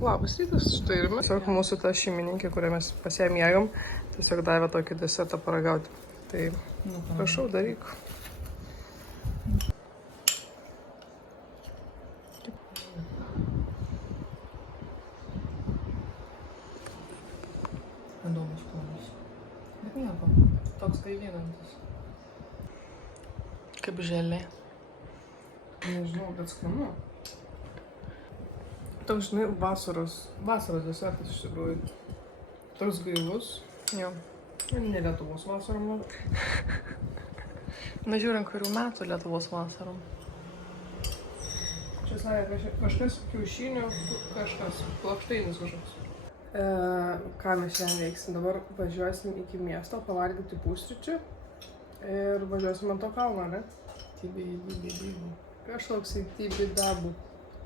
Labas rytas, štai ir mes. Tiesiog mūsų ta šeimininkė, kurią mes pas ją miegam, tiesiog davė tokį desertą paragauti. Tai prašau, daryk. Įdomus skonis. Bet nieko. Toks gaivinantis. Kaip želė. Nežinau, bet skanu. Toks, žinai, vasaros desertas iš tikrųjų. Toks gaivus. Jo. Ne Lietuvos vasarom. Na žiūrint, kurių metų Lietuvos vasarom. Čia sakė kažkas kiaušinių, kažkas plokštainis kažkoks. Ką mes šiandien veiksim? Dabar važiuosim iki miesto, pavalgyti pusryčių ir važiuosim ant to kalno, ne? Tibidabu. Kažkoks Tibidabu.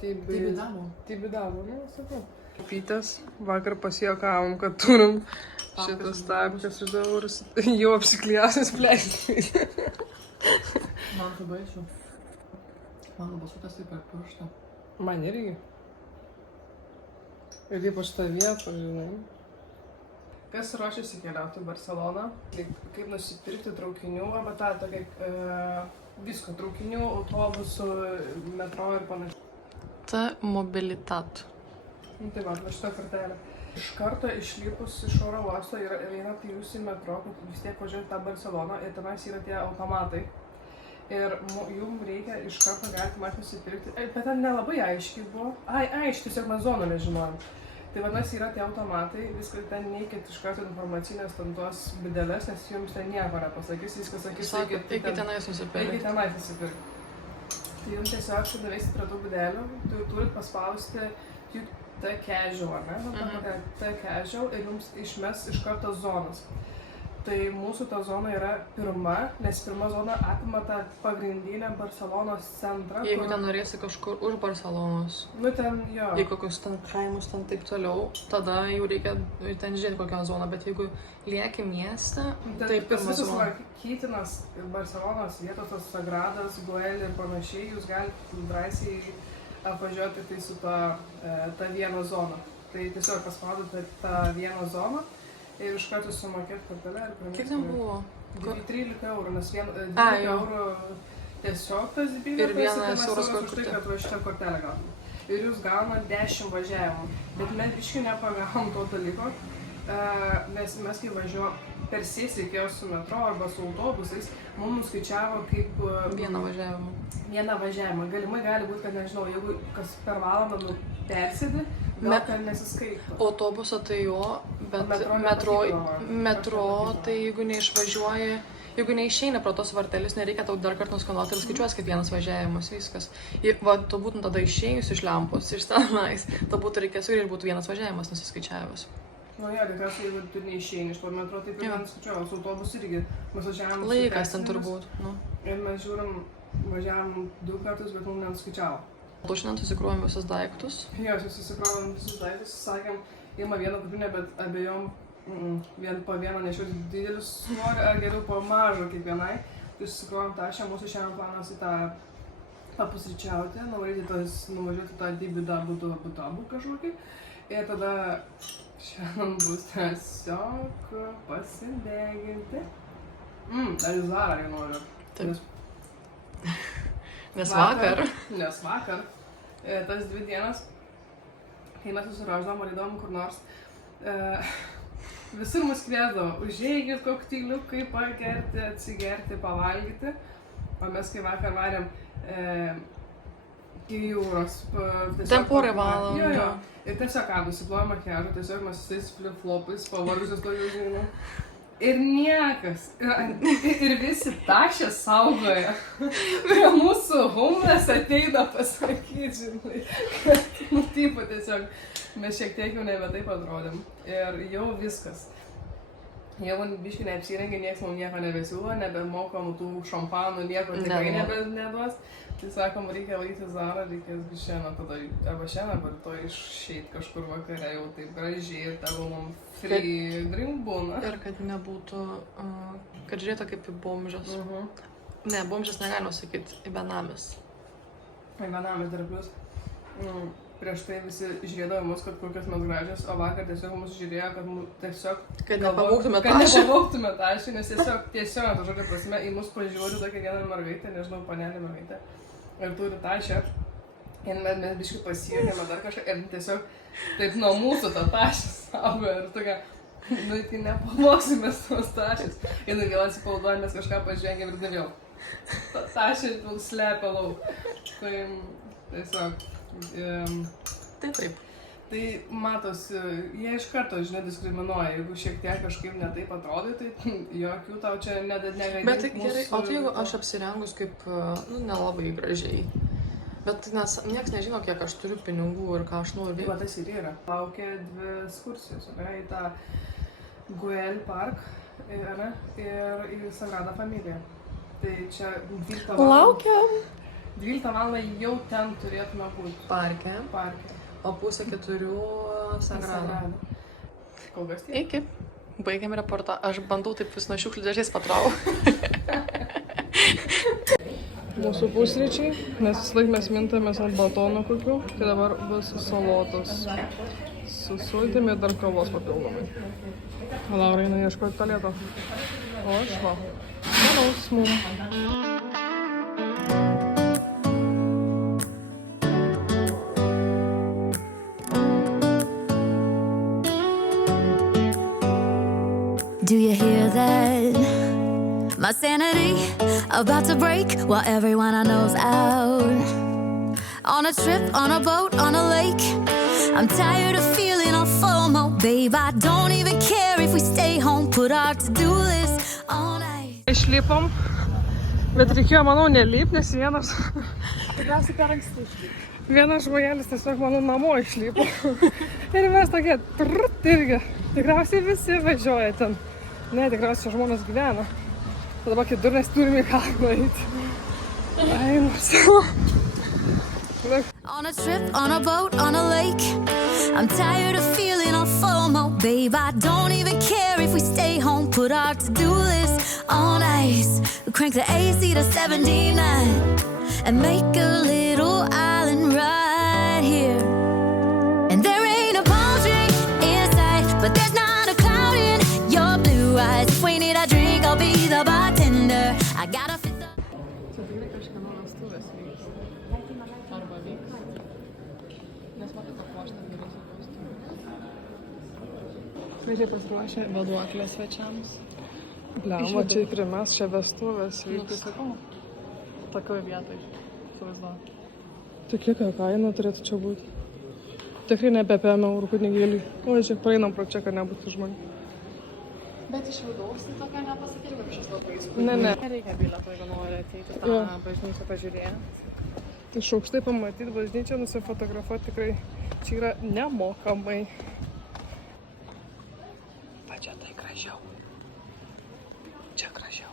Tibidabu, ne? Sakau. Pytės, vakar pasijuokavom, kad turim šitas tapkės iš daurus, jau apsiklijęs pleistais. Man tai baisu. Mano basutas taip per pirštą. Man irgi. Ir ypač tą vietą, žinai. Kas ruošiasi keliauti į Barceloną? Kaip nusipirkti traukinių, arba tą tokia visko, traukinių, autobusų, metro ir panašiai. Ta mobilitat. Tai va šitą kartelę. Iš karto išlipus iš oro uosto ir einat jūs į metro, kad vis tiek važiuojate tą Barceloną ir tenais yra tie automatai. Ir jums reikia iš karto galite man nusipirkti. Bet ten nelabai aiškiai buvo. Aiškiai, tiesiog mes zoną nežinojom. Tai vadinasi yra tie automatai, viskas ten neikit iš karto informacinės ten tuos bideles, nes jums ten nieko nepasakys, viskas sakys, Eikit tenais nusipirkti. Eikit tenais nusipirkti. Tai jums tiesiog, kai nuveiksit prie tų bidelių, turit paspausti T-casual, ne? T-casual ir jums išmes iš karto zonas. Tai mūsų ta zona yra pirma, nes pirma zona apima tą pagrindinę Barcelonos centrą. Jeigu ten norėsi kažkur už Barcelonos, Nu ten jo. į kokius ten kaimus ten taip toliau, tada jau reikia ten žiūrėti kokią zoną, bet jeigu lieki mieste, tai pirma visas zona. lankytinas Barcelonos vietos, tos Sagradas, Güell ir panašiai, jūs galite drąsiai apvažiuoti tai su ta viena zona. Tai tiesiog paspaudote tą vieną zoną. Ir iš karto sumokėt kortelę ir pramėgti. Kiek ten buvo? 13 eurų, nes 12 eurų tiesiog tas bilietas ir 1 euras už tai, kad va šitą kortelę gaunam. Ir jūs gaunat 10 važiavimų. Bet mes biškai nepagavom to dalyko, nes mes kai važiuojam per sės reikėjo su metro arba su autobusais, mums nuskaičiavo kaip Vieną važiavimą. Vieną važiavimą. Galimai gali būti, kad nežinau, jeigu kas per valandą persėdi, gal ten nesiskaito. Autobusą tai jo, bet metro tai jeigu neišvažiuoji, jeigu neišeini pro tos vartelius, nereikia tau dar kartą nuskanuoti ir skaičiuos kaip vienas važiavimas, viskas. Va, tu būtum tada išėjus iš lempos, iš tenais, tu būtų reikės ir būtų vienas važiavimas nusiskaičiavęs. Nu jo, tikriausiai, jeigu tu neišeini iš to metro, taip ir neskaičiuoju, su autobusu irgi mes važiavom. Laikas ten turbūt. Ir mes žiūrim, važiavom 2 kartus, bet mums nenuskaičiavo. Tu šiandien susikruojam visus daiktus. Jo, susikruojam visus daiktus, sakėm, ima vieną kuprinę, bet abejom po vieną nešioti didelius svorį, ar geriau po mažą kiekvienai. Tai susikruojam tą, mūsų šiandien planas į tą papusryčiauti, nuvažiuoti tą Tibidabu kažkokį. Ir tada šiandien bus tiesiog pasideginti. Dar į Zarą noriu. Taip. Nes vakar. Tas 2 dienas, kai mes susiraždavom, varydavom kur nors, visur mus kviesdavo, užeikit kokteiliukai, pagerti, atsigerti, pavalgyti. O mes kai vakar varėm į jūros. Ten porą valandų. Jo. Ir tiesiog nusiplovėm makiažą, tiesiog mes visais flip-flopais, pavargusios to jau žinau. Ir niekas. Ir visi tašę saugoja. Prie mūsų humnas ateina pasakyti, žinai. Taip, tiesiog mes šiek tiek jau nebe taip atrodėm. Ir jau viskas. Jau biškai neapsirengė, nieks mums nieko nebesiūlo, nebemokom tų šampanų, nieko tikrai neduos. Tai sakom, reikia laikyti Zarą, reikės šiandien tada, arba šiandien, arba to išeit kažkur vakare jau taip gražiai ir tavo mums free drink būna. Ir kad nebūtų, kad žiūrėtų kaip į bomžas. Ne, bomžas negalima sakyti, į benamis. Į benamis dar plius. prieš tai visi žiūrėdavo mus, kad kokios mes gražios, o vakar tiesiog mus žiūrėjo, kad tiesiog... Kad nepavogtume tašį. Kad nepavogtume tašį, nes tiesiog, kažkokia prasme, į mus pažiūri tokia viena mergaitė, nežinau, panelė mergaitė, ir turi tašę. Ir mes biškai pasijuokėme dar kažką, ir tiesiog taip nuo mūsų tą tašį saugo, ir tokia, nu, tai nepavogsim mes tos tašės. Ir vėl atsipalduojame, mes kažką pažengėm ir dar vėl. Tašė slepia lauk. Tai tiesiog... Taip. Tai matosi, jie iš karto, žinai, diskriminuoja. Jeigu šiek tiek kažkaip ne taip atrodai, tai jokių tau čia negaidinti. Bet gerai, o tai jeigu aš apsirengus kaip, nu, nelabai gražiai. Bet nes nieks nežino, kiek aš turiu pinigų ir ką aš noriu veikti. Tai va, tas ir yra. Laukia 2 ekskursijos, į tą Güell Park ir į Sagrada Familia. Tai čia 12 valandų. Laukiam! 12 valandą jau ten turėtume būti. Parke. O 3:30 Sagrada. Kol kas tiek. Iki. Baigiam reportą. Aš bandau taip vis nuo šiukšlių dėžės patrau. Mūsų pusryčiai, nes vis laik mes mintamės ant batono kokių, tai dabar bus salotos su sultimi ir dar kavos papildomai. Laura eina ieškoti tualeto. O aš va. Skanaus mum. Do you hear that? My sanity about to break while everyone I know's out. On a trip, on a boat, on a lake. I'm tired of feeling all FOMO, babe. I don't even care if we stay home. Put our to-do list on ice. Išlipom, bet reikėjo, manau, nelyp, nes vienas... Tikriausiai per anksti išlipti. Vienas žmogelis tiesiog mano namo išlipo. Ir mes tokie irgi. Tikriausiai visi važiuoja ten. Ne, tikriausiai žmonės gyvena. Dabar kai durnes turime į kalną eiti. On a trip, on a boat, on a lake. I'm tired of feeling all FOMO, babe. I don't even care if we stay home. Put our to-do list on ice. We crank the AC to 79 and make a little island right here. And there ain't a palm tree in sight, but there's not a cloud in your blue eyes. If we need a drink, I'll be the bartender. I gotta fit the... Čia tikrai kažkieno vestuvės vyks. Arba vyks. Nes matau, kad puoštas gerai su kostiumu. Svečiai pasiruošę. Vaduoklė svečiams. Bliamba, čia ir mes, čia vestuvės vyks. Sakau, tokioj vietoj. Suvaizduoju. Tai kiek kaina turėtų čia būti? Tikrai ne apie 5 eurų kunigėlį. O, žiūrėk, praeinam pro čia, kad nebūtų žmonių. Bet iš vidaus tai tokia nepasakyti, kad kažkas labai įspūdingas. Ne. Nereikia bilieto, jeigu nori ateiti tą bažnyčią pažiūrėti. Iš aukštai pamatyti bažnyčią, nusifotografuoti tikrai čia yra nemokamai. Va čia tai gražiau. Čia gražiau.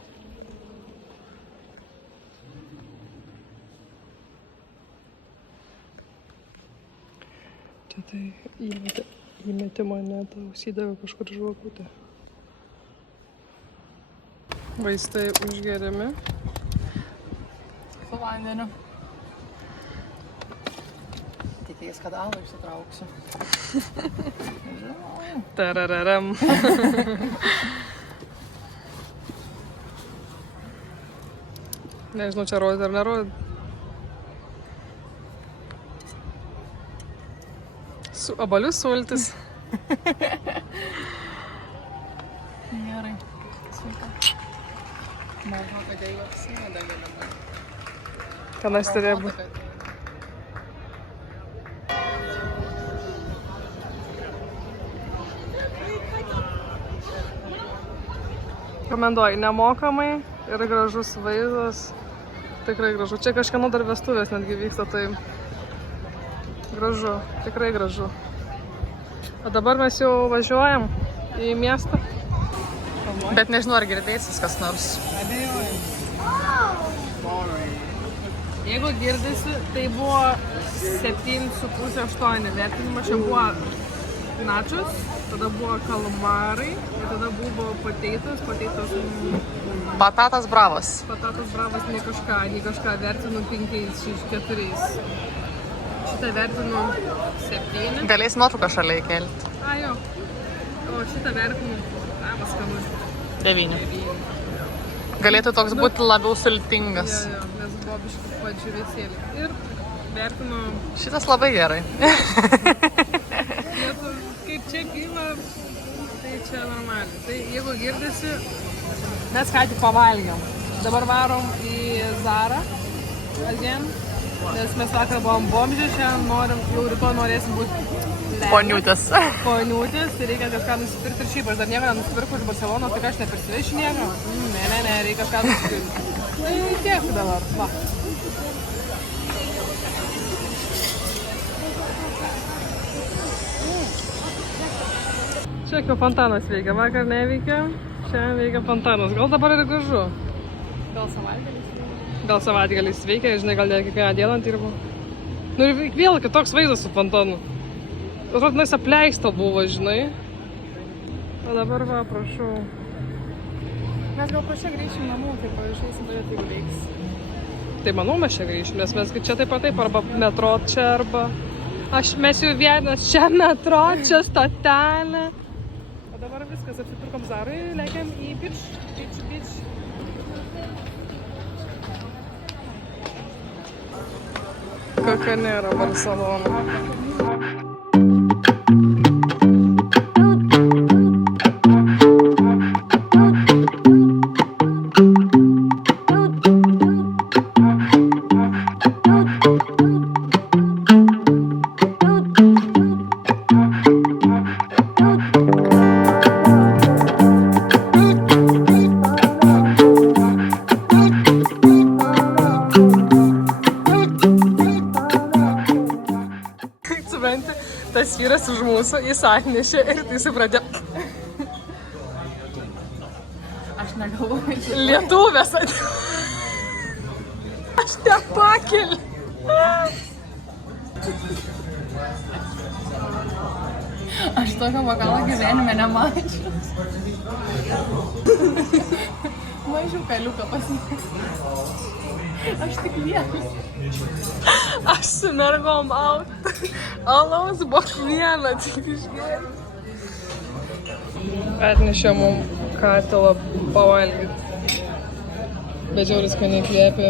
Čia tai įmetė monetą, užsidavė kažkur žvakutę. Vaistai užgeriami. Su vandeniu. Tikėjus, kad alų išsitrauksiu. Tarararam. Nežinau, čia rodė ar nerodė. Obalių sultis. Gerai. Sveika. Manau, kad jeigu apsimeda galimai. Kanas turėjo būti. Komenduoju, nemokamai ir gražus vaizdas. Tikrai gražu. Čia kažkieno dar vestuvės netgi vyksta, tai gražu, tikrai gražu. O dabar mes jau važiuojam į miestą. Bet nežinau, ar girdėsis kas nors. Jeigu girdisi, tai buvo 7,5-8 vertinimas. Čia buvo načos, tada buvo kalmarai ir tada buvo potatoes. Patatas bravas. Patatas bravas ne kažką vertinu 5 iš 4. Šitą vertinu 7. Galės nuotrauką šalia įkelti. A, jo. O šitą vertinu, skanu. 9. Galėtų toks būti labiau sultingas. Jo, nes buvo biškai pačiu vėsėlį. Ir vertinu... Šitas labai gerai. Net, kaip čia kyla, tai čia normaliai. Tai jeigu girdisi, mes ką tik pavalgiam. Dabar varom į Zarą, kasdien, nes mes vakar buvom bomžė, šiandien norim, jau rytoj norėsim būti Poniutės. Poniutės, tai reikia kažką nusipirkti ir šiaip, aš dar nieko nenusipirku iš Barcelonos, tai ką aš nepirsivešiu nieko? Ne, reikia kažką nusipirkti. Tai tiek dabar, va. Čia jau fontanas veikia, vakar neveikia, šiandien veikia fontanas. Gal dabar ir gražu? Gal savaitgaliais veikia, žinai, gal ne kiekvieną dieną dirbu. Nu ir vėl kitoks vaizdas su fontanu. Atrodo, nes apleista buvo, žinai. O dabar va, prašau. Mes gal po čia grįšim namų, tai pavyzdžiaisim, bet jeigu veiks. Tai manau, mes čia grįšim, nes mes čia taip pat taip, arba metro čia, arba... Mes jau vienas čia metro, čia stotelė. O dabar viskas, apsipirkom Zarai, lekiam į Beach. Kokia nėra Barcelona. Tas vyras už mūsų, jis atnešė ir tai jis pradėjo. Aš negalvoju. Lietuvės atnešė. Aš nepakeliu. Aš tokio vakalo gyvenime nemačiau. Mažiau kaliuką pasimėti. Aš tik vienas. Aš su mergom alaus bokvieną tik išgėrė. Atnešė mum katilą pavalgyti. Bet žiauriai skaniai kvėpė.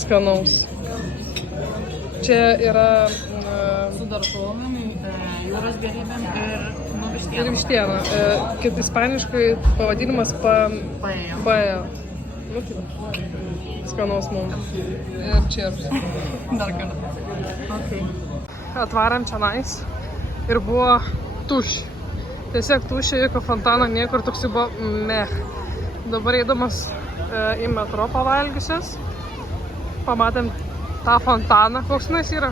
Skanaus. Čia yra... Su daržovėm, jūros gėrybėm ir ir vištiena. Ispaniškai pavadinimas paėjo. Nu, kaip. Skanaus mums. Ir cheers. dar kartą. Okay. Atvarėm čia nais ir buvo tuščia. Tiesiog tuščia, jokio fontano niekur, toks jau buvo meh. Dabar eidamas į metro pavalgysias, pamatėm tą fontaną. Koks nais yra?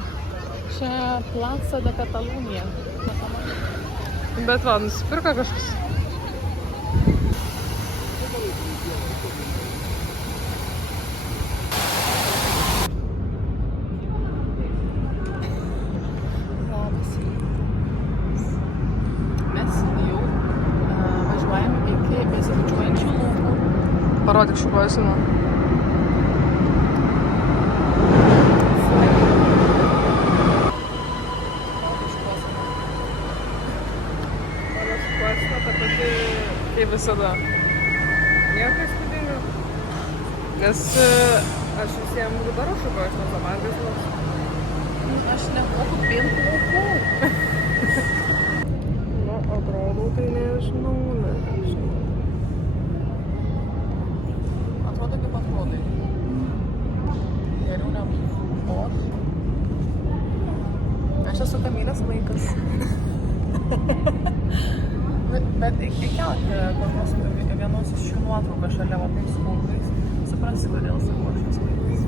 Čia Plaza de Catalunya. Bet va, nusipirka kažkas. Parodyk šį klausimą. Mano situacija ta pati kaip visada. Nieko įspūdingo. Nes aš visiems darau šį klausimą, o man kas nors. Aš nemoku pilkų. Nu, atrodo, tai nežinau. Atrodo kaip atrodai. Geriau negu o. Aš esu Kamilės vaikas. Bet įkelk kokios vienos iš šių nuotrauką šalia va taip su kulkais. Suprasi, kodėl sakau aš esu vaikas.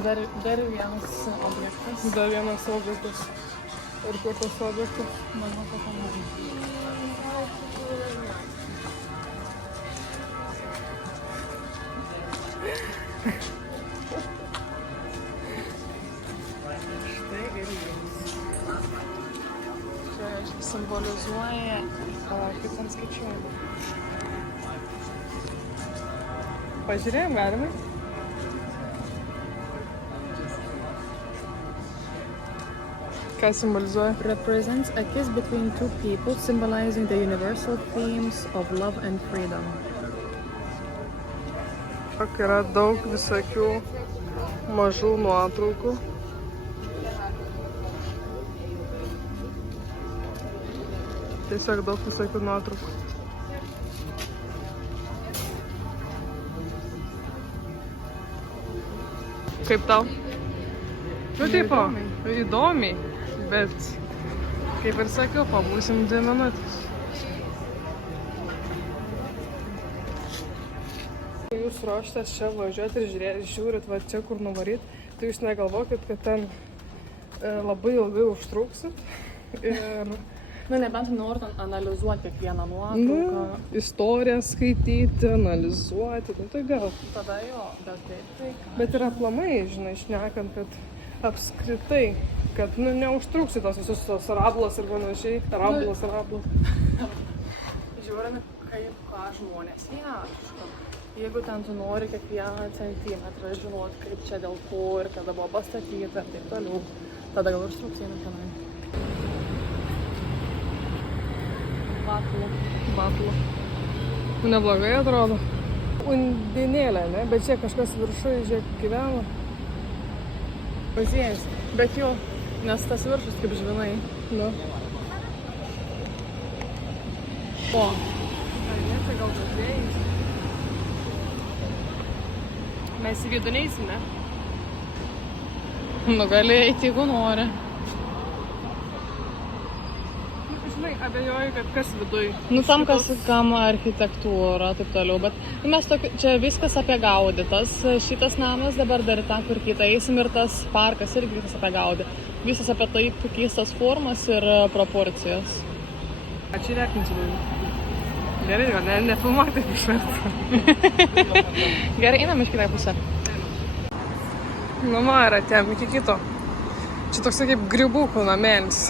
Dar vienas objektas. Dar vienas objektas. Ir kur tas objektas? Manau, kad pamatyti. Štai ir jums. Čia simbolizuoja, kaip ten skaičiuojama. Pažiūrėjom, galime? Ką simbolizuoja? Represents a kiss between two people, symbolizing the universal themes of love and freedom. Yra daug visokių mažų nuotraukų. Tiesiog daug visokių nuotraukų. Kaip tau? Nu, taip, įdomiai, bet kaip ir sakiau, pabūsim 2 minutės. Kai jūs ruoštės čia važiuoti ir žiūrit va čia, kur nuvaryt, tai jūs negalvokit, kad ten labai ilgai užtruksit. Ir... Nu, nebent norit analizuoti kiekvieną nuotrauką. Istoriją skaityti, analizuoti, tai gal. Tada jo, bet taip. Bet ir aplamai, žinai, šnekant, kad apskritai, kad neužtruksi tos visus tos rablas ir panašiai. Rablas. Žiūrime, ką žmonės ieško. Jeigu ten tu nori kiekvieną centimetrą žinot, kaip čia dėl ko ir kada buvo pastatyta ir taip toliau, tada gal užtruks einant tenai. Batlu. Neblogai atrodo. Undinėlė, ne? Bet čia kažkas viršui, žiūrėk, gyvena. Muziejus. Bet jau, nes tas viršus kaip žvinai. Nu. O. Ar ne, tai gal muziejus? Mes į vidų neįsim, ne? Nu, gali eiti, jeigu nori. Žinai, abejoju, kad kas viduj. Nu, tam, kam architektūra, taip toliau, bet mes čia viskas apie Gaudį. Šitas namas dabar dar ten, kur kitą eisim ir tas parkas irgi viskas apie Gaudį. Visas apie taip keistas formas ir proporcijas. Ačiū vertinčiau daugiau. Gerai, gal nefilmuok taip iš karto. Gerai, einam iš kitą pusę. Nu, ir atėjom iki kito. Čia toks kaip grybukų namėlis.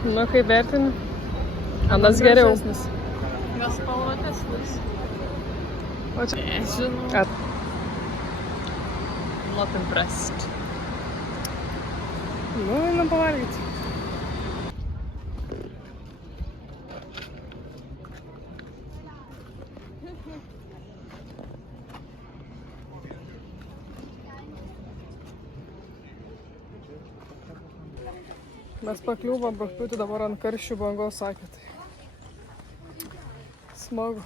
Nu, kaip vertini? Anas geriau. Gal spalvotesnis. O čia? Nežinau. Not impressed. Nu, einam pavalgyti. Mes pakliūvom rugpjūtį dabar ant karščių bangos, sakė tai. Smagu.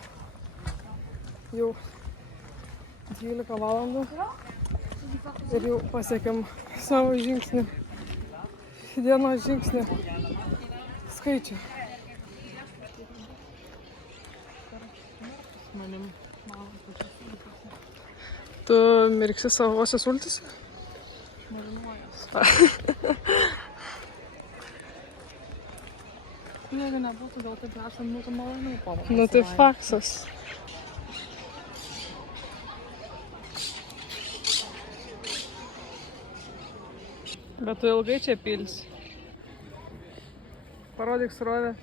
Jau 12 valandų ir jau pasiekėm savo žingsnį, dienos žingsnį skaičių. Tu mirksi savose sultyse? Jeigu nebūtų, gal taip esam būtų maloniau pavasarį. Nu tai faksas. Bet tu ilgai čia pilsi. Parodyk srovę.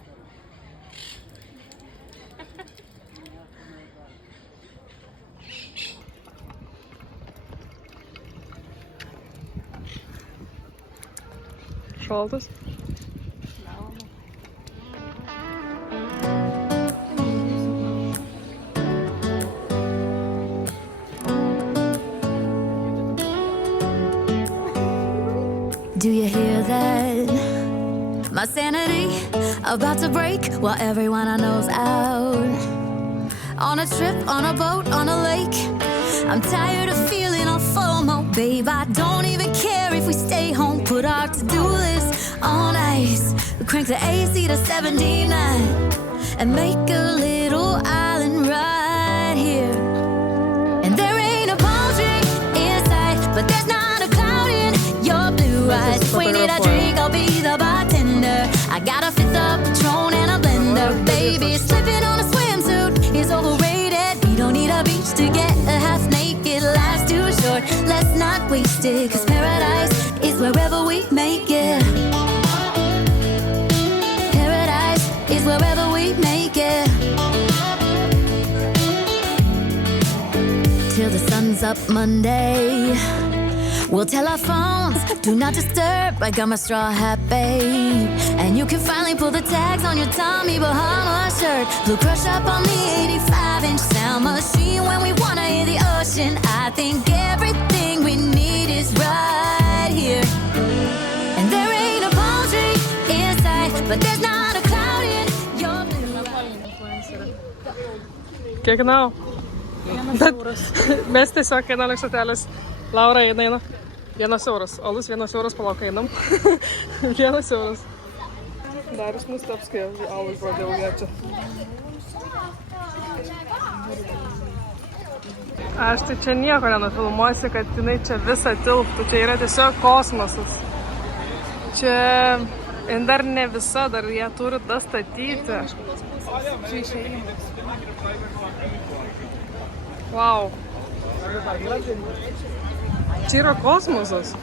Šaltas? Do you hear that? My sanity about to break while everyone I know's out. On a trip, on a boat, on a lake. I'm tired of feeling all FOMO, babe. I don't even care if we stay home. Put our to-do list on ice. We crank the AC to 79 and make a little island right here. And there ain't a palm tree in sight, but there's not a cloud in your blue eyes. If we need a drink, I'll be the bartender. I got a fifth of Patron and a blender. Baby, slipping on a swimsuit is overrated. We don't need a beach to get a half naked. Life's too short, let's not waste wasted, 'cause paradise is wherever we make it. Paradise is wherever we make it. Till the sun's up Monday, we'll tell our phones, do not disturb. I got my straw hat, babe. And you can finally pull the tags on your Tommy Bahama shirt. Blue crush up on the 85-inch sound machine. When we wanna hear the ocean, I think everything we need is right here. And there ain't a palm tree in sight, but there's not a cloud in your blue. Kiek kainavo? Mes tiesiog einam iš stotelės. Laura eina. 1 euras. Alus 1 euras, palauk, einam. 1 euras. Darius nusteps, kai alus pradėjau gerti. Aš tai čia nieko nenufilmuosiu, kad jinai čia visą tilptų. Čia yra tiesiog kosmosas. Čia dar ne visa, dar jie turi dastatyti. Wow. Čia yra kosmosas.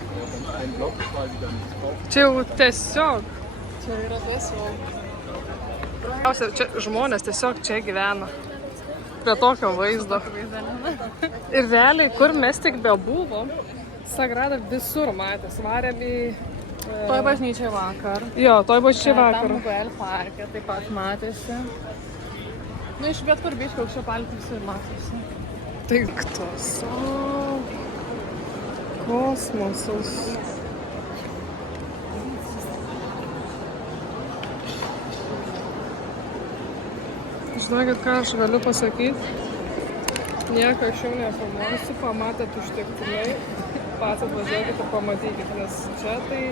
Čia jau tiesiog. Čia yra tiesiog. Čia žmonės tiesiog čia gyvena. Prie tokio vaizdo. Ir realiai, kur mes tik bebuvom, Sagrada visur matės. Varėm į... Toj bažnyčiai vakar. Jo, toj bažnyčiai vakar. Tam UGL parke taip pat matėsi. Nu, iš bet kur biškai aukščio palkių visur matėsi. Tai ktos. Kosmosas. Žinokit, ką aš galiu pasakyti. Nieko aš jau nefilmuosiu, pamatėt užtektinai. Pats atvažiuokit ir pamatykit, nes čia tai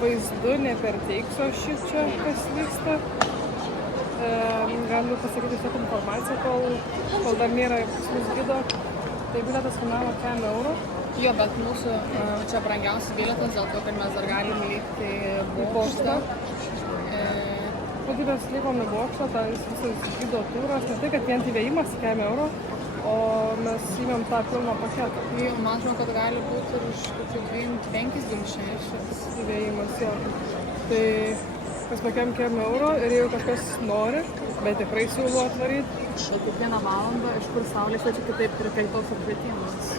vaizdu neperteiksiu aš čia, kas vyksta. Galiu pasakyti tiesiog informaciją, kol dar nėra pas gido. Tai bilietas kainavo 10 eurų. Jo, bet mūsų čia brangiausias bilietas dėl to, kad mes dar galim lipti į bokštą. Mes lipom į bokštą, tai visas gido turas, ne tai, kad vien įvėjimas 10 eurų, o mes įmėm tą pilną paketą. Jo, man žinau, kad gali būti ir už kokių 5-6 įvėjimas, jo. Tai mes mokėjom 10 eurų ir jeigu kažkas nori, bet tikrai siūlau atvaryti. Kiekvieną valandą, iš kur saulė šviečia kitaip ir kaitos apšvietimas.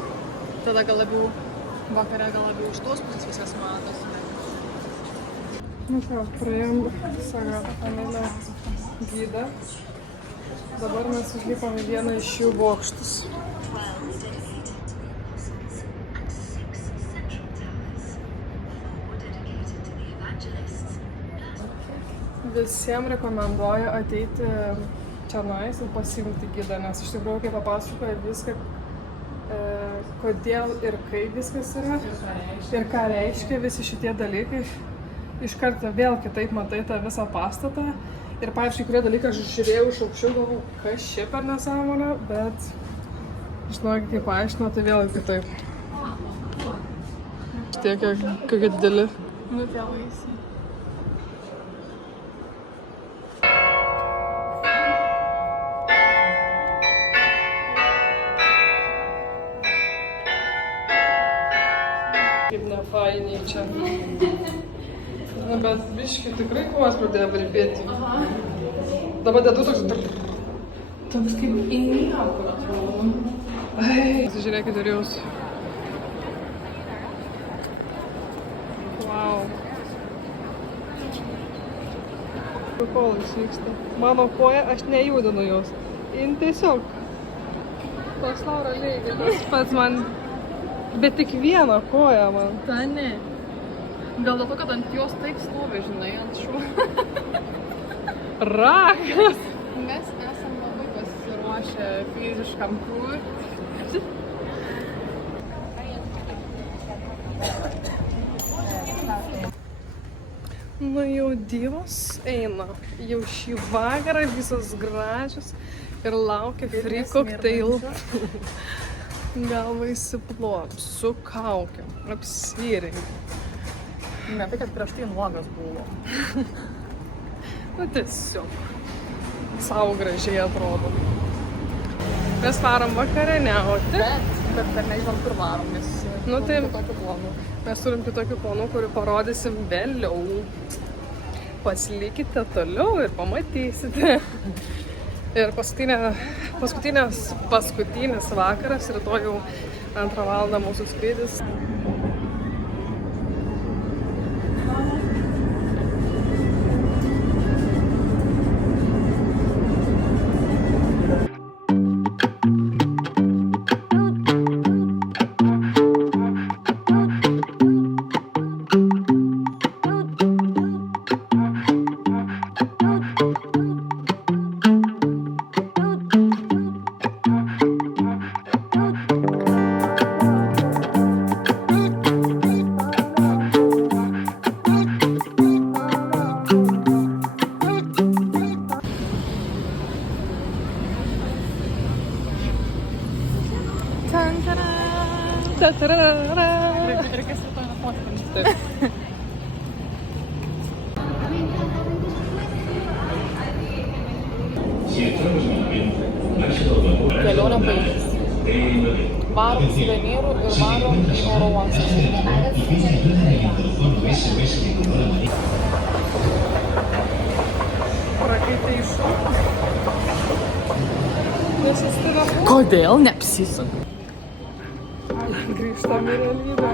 Tada gal labiau vakare, gal labiau iš tos pusės viskas matosi. Nu ką, praėjom Sagrada Familia gidą. Dabar mes užlipom į vieną iš šių bokštus. Visiems rekomenduoju ateiti čionais ir pasiimti gidą, nes iš tikrųjų, kai papasakoja viską, kodėl ir kaip viskas yra ir ką reiškia visi šitie dalykai. Iš karto vėl kitaip matai tą visą pastatą ir, pavyzdžiui, kurie dalykai aš žiūrėjau iš aukščiau, galvau, kas čia per nesąmonę, bet žinokit, kaip paaiškino, tai vėl kitaip. Tiek, kokie dideli. Nu, tie vaisiai. Kaip nefainiai čia. Na, bet biškai tikrai kojas pradėjo virpėti. Dabar dedu toks... Toks kaip į niekur atrodo. Pasižiūrėkit ir jūs. Wow. Prikolas vyksta. Mano koja, aš nejudinu jos. Jin tiesiog. Pas Laura lygiai, tas pats man... Bet tik vieną koją man. Ta ne. Gal dėl to, kad ant jos taip stovi, žinai, ant šuo. Rakas! Mes esam labai pasiruošę fiziškam krūviui. Nu jau Dievas eina. Jau šį vakarą visos gražios ir laukia free cocktail. Galva įsiplop, su kaukiam, apsirengi. Ne tai, kad prieš tai nuogas buvo. Na tiesiog. Sau gražiai atrodo. Mes varom vakarieniauti. Bet Bet dar nežinom, kur varom, nes Nu, tai- tokių planų. Mes turim kitokių planų, kurių parodysim vėliau. Pasilikite toliau ir pamatysite. Ir paskutinis vakaras, rytoj jau 2 valandą mūsų skrydis. Ta-ta-ra-ra. Reikės rytoj nufotkinti. Taip. Kelionė baigėsi. Varom suvenyrų ir varom į oro uostą. Prakaitė iš šono. Nesustivę. Kodėl neapsisuka? Grįžtam į realybę.